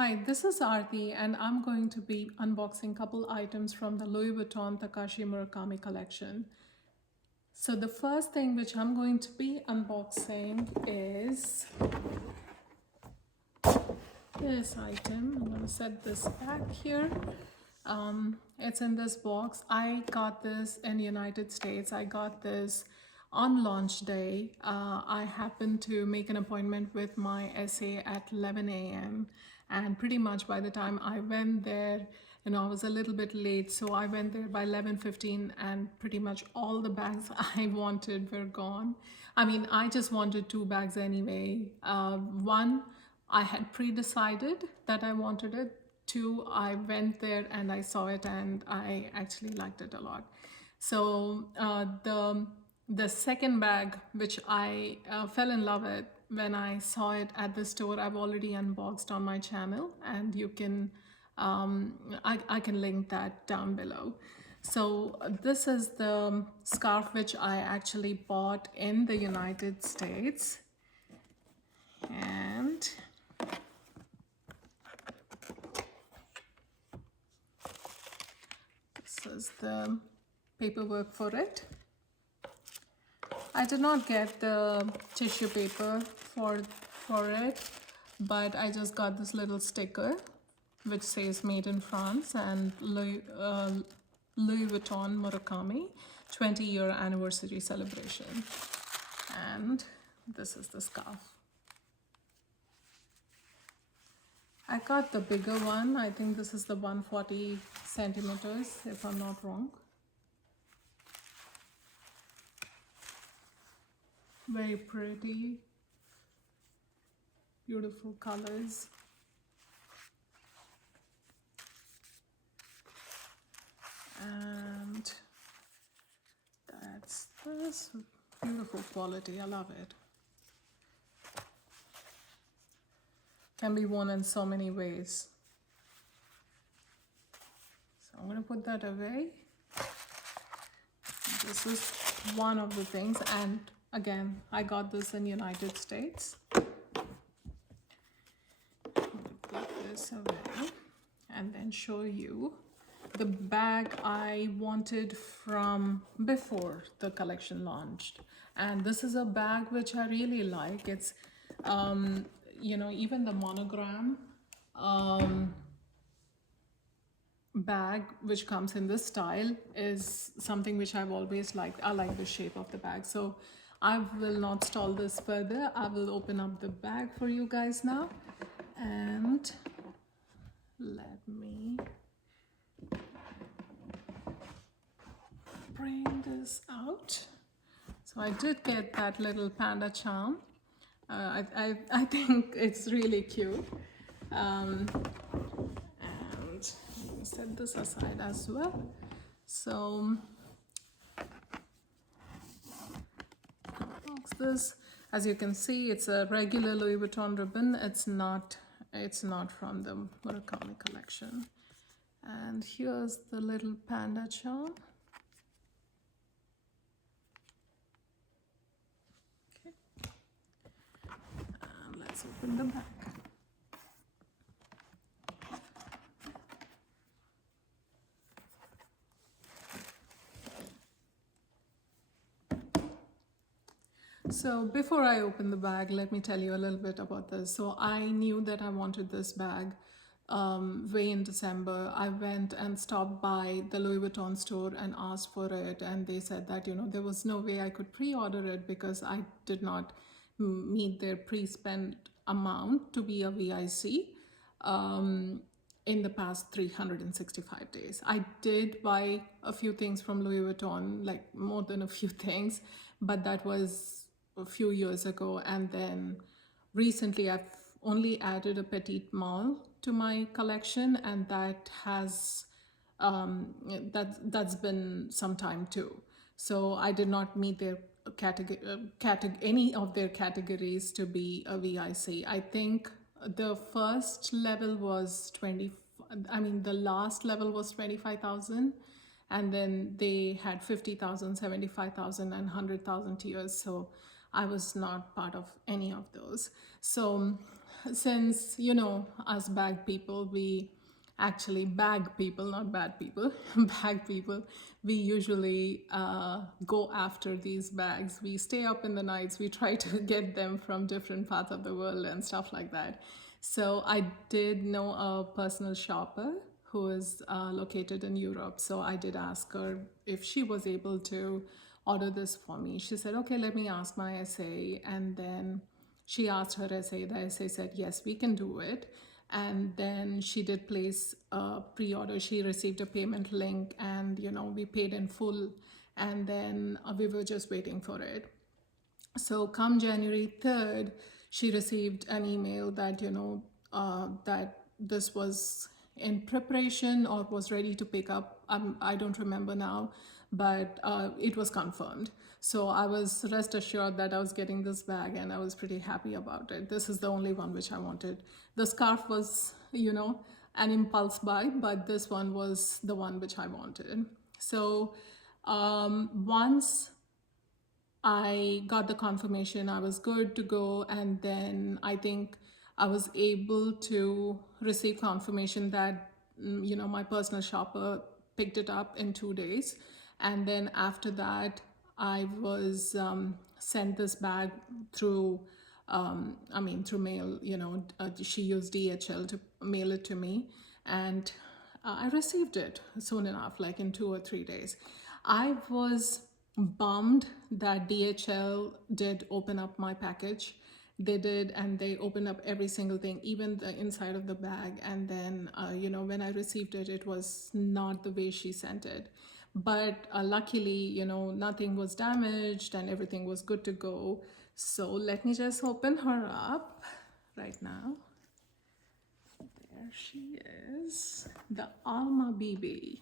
Hi, this is Aarti and I'm going to be unboxing couple items from the Louis Vuitton Takashi Murakami collection. So the first thing which I'm going to be unboxing is this item. I'm going to set this back here. It's in this box. I got this in the United States. I got this on launch day. I happened to make an appointment with my SA at 11 a.m. and pretty much by the time I went there, I was a little bit late, so I went there by 11:15 and pretty much all the bags I wanted were gone. I mean, I just wanted two bags anyway. One, I had pre-decided that I wanted it. Two, I went there and I saw it and I actually liked it a lot. So the second bag, which I fell in love with when I saw it at the store, I've already unboxed on my channel, and you can I can link that down below. So this is the scarf which I actually bought in the United States, and this is the paperwork for it. I did not get the tissue paper for it, but I just got this little sticker which says made in France and Louis Vuitton Murakami 20-year anniversary celebration. And this is the scarf. I got the bigger one. I think this is the 140 centimeters, if I'm not wrong. Very pretty, beautiful colors. And that's this beautiful quality. I love it. Can be worn in so many ways. So I'm going to put that away. This is one of the things, and again, I got this in United States. I'm going to put this away and then show you the bag I wanted from before the collection launched. And this is a bag which I really like. It's even the monogram bag which comes in this style is something which I've always liked. I like the shape of the bag. So I will not stall this further. I will open up the bag for you guys now, and let me bring this out. So I did get that little panda charm. I think it's really cute. And let me set this aside as well. So this, as you can see, it's a regular Louis Vuitton ribbon. It's not from the Murakami collection. And here's the little panda charm. Okay. And let's open the bag. So before I open the bag, let me tell you a little bit about this. So I knew that I wanted this bag way in December. I went and stopped by the Louis Vuitton store and asked for it, and they said that there was no way I could pre-order it because I did not meet their pre-spend amount to be a VIC in the past 365 days. I did buy a few things from Louis Vuitton, like more than a few things, but that was a few years ago. And then recently I've only added a petite malle to my collection, and that has that's been some time too. So I did not meet their any of their categories to be a VIC. I think the first level was the last level was 25,000, and then they had 50,000, 75,000 and 100,000 tiers. So I was not part of any of those. So since, you know, us bag people, we actually bag people, not bad people, bag people, we usually go after these bags. We stay up in the nights, we try to get them from different parts of the world and stuff like that. So I did know a personal shopper who is located in Europe. So I did ask her if she was able to order this for me. She said, okay, let me ask my SA. And then she asked her SA. The SA said, yes, we can do it. And then she did place a pre-order. She received a payment link and, you know, we paid in full. And then we were just waiting for it. So come January 3rd, she received an email that, you know, that this was in preparation or was ready to pick up. I don't remember now, but it was confirmed. So I was rest assured that I was getting this bag and I was pretty happy about it. This is the only one which I wanted. The scarf was, you know, an impulse buy, but this one was the one which I wanted. So once I got the confirmation I was good to go, and then I think I was able to receive confirmation that you know, my personal shopper picked it up in 2 days, and then after that I was sent this bag through through mail. You know, she used DHL to mail it to me, and I received it soon enough, like in 2 or 3 days. I was bummed that DHL did open up my package. They did, and they opened up every single thing, even the inside of the bag. And then, you know, when I received it, it was not the way she sent it. But luckily, you know, nothing was damaged and everything was good to go. So let me just open her up right now. There she is, the Alma BB.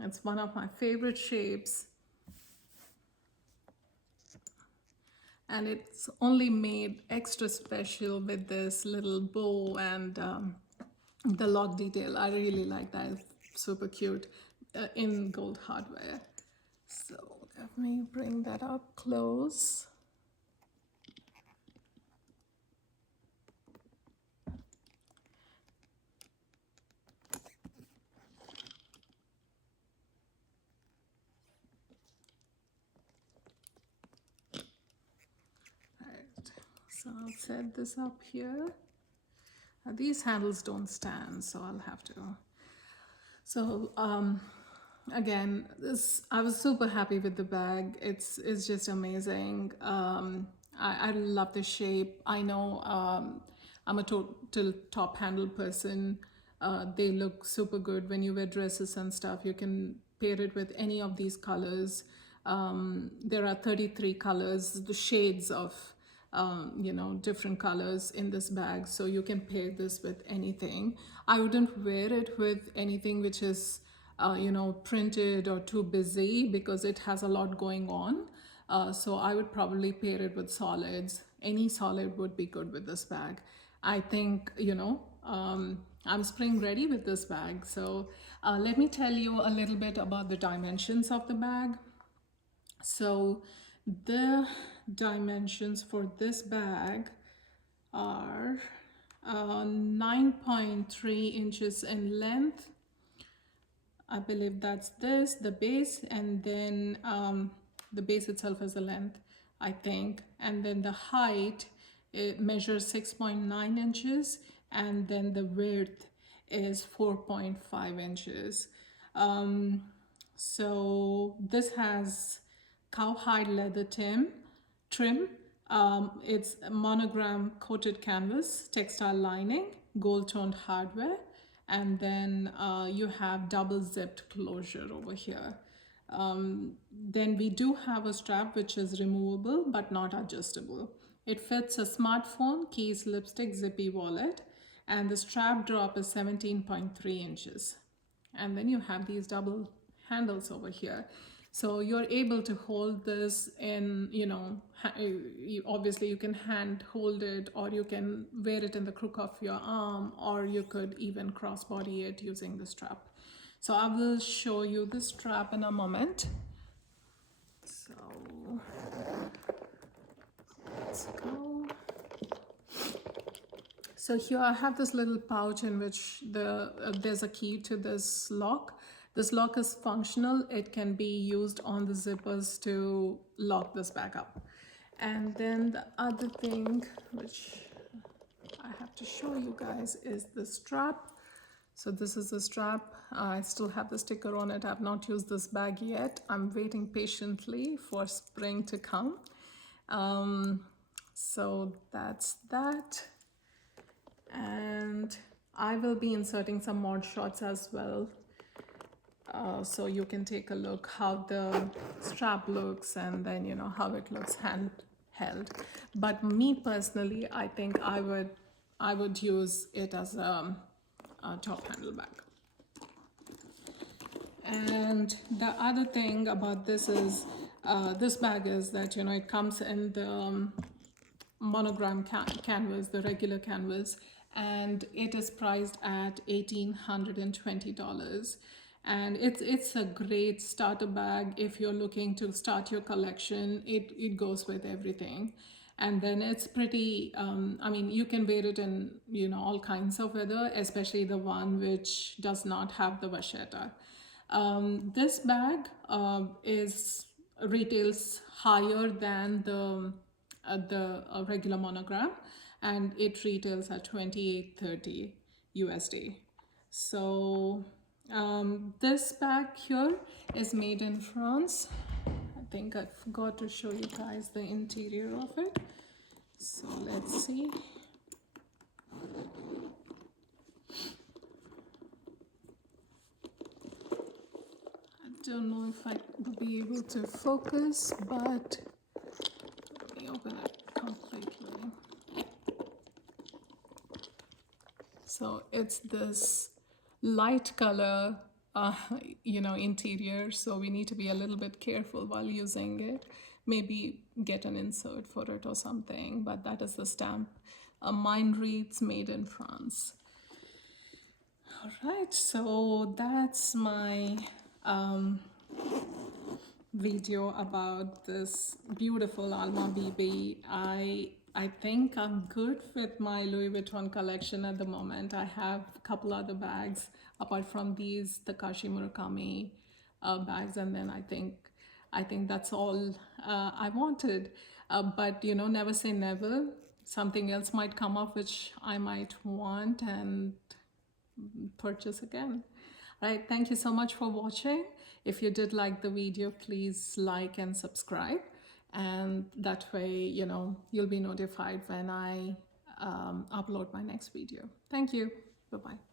It's one of my favorite shapes. And it's only made extra special with this little bow and the lock detail. I really like that. It's super cute in gold hardware. So let me bring that up close. So I'll set this up here. These handles don't stand, so I'll have to. So again, I was super happy with the bag. It's just amazing. I love the shape. I know I'm a total top handle person. They look super good when you wear dresses and stuff. You can pair it with any of these colors. There are 33 colors, the shades of you know, different colors in this bag, so you can pair this with anything. I wouldn't wear it with anything which is you know, printed or too busy, because it has a lot going on. So I would probably pair it with solids. Any solid would be good with this bag. I think, you know, I'm spring ready with this bag. So let me tell you a little bit about the dimensions of the bag. So the dimensions for this bag are 9.3 inches in length. I believe that's this, the base, and then the base itself is the length, I think. And then the height, it measures 6.9 inches, and then the width is 4.5 inches. So this has cowhide leather trim. It's monogram coated canvas, textile lining, gold toned hardware, and then you have double zipped closure over here. Then we do have a strap which is removable but not adjustable. It fits a smartphone, keys, lipstick, zippy wallet, and the strap drop is 17.3 inches. And then you have these double handles over here. So you're able to hold this in, you know, obviously you can hand hold it, or you can wear it in the crook of your arm, or you could even crossbody it using the strap. So I will show you the strap in a moment. So let's go. So here I have this little pouch in which there's a key to this lock. This lock is functional. It can be used on the zippers to lock this bag up. And then the other thing which I have to show you guys is the strap. So this is the strap. I still have the sticker on it. I've not used this bag yet. I'm waiting patiently for spring to come. So that's that. And I will be inserting some mod shots as well. So you can take a look how the strap looks, and then you know how it looks handheld. But me personally, I think I would use it as a top handle bag. And the other thing about this is this bag is that you know it comes in the monogram canvas, the regular canvas, and it is priced at $1,820. And it's a great starter bag if you're looking to start your collection. It goes with everything. And then it's pretty, I mean, you can wear it in, you know, all kinds of weather, especially the one which does not have the vachetta. This bag retails higher than the regular monogram, and it retails at $28.30 USD. So this bag here is made in France. I think I forgot to show you guys the interior of it. So let's see. I don't know if I will be able to focus, but let me open it completely. So it's this light color you know, interior, so we need to be a little bit careful while using it. Maybe get an insert for it or something, but that is the stamp. Mine reads made in France. All right, so that's my video about this beautiful Alma BB. I think I'm good with my Louis Vuitton collection at the moment. I have a couple other bags apart from these Takashi Murakami bags, and then I think that's all I wanted. But you know, never say never. Something else might come up which I might want and purchase again. All right, thank you so much for watching. If you did like the video, please like and subscribe, and that way you know you'll be notified when I upload my next video. Thank you. Bye-bye.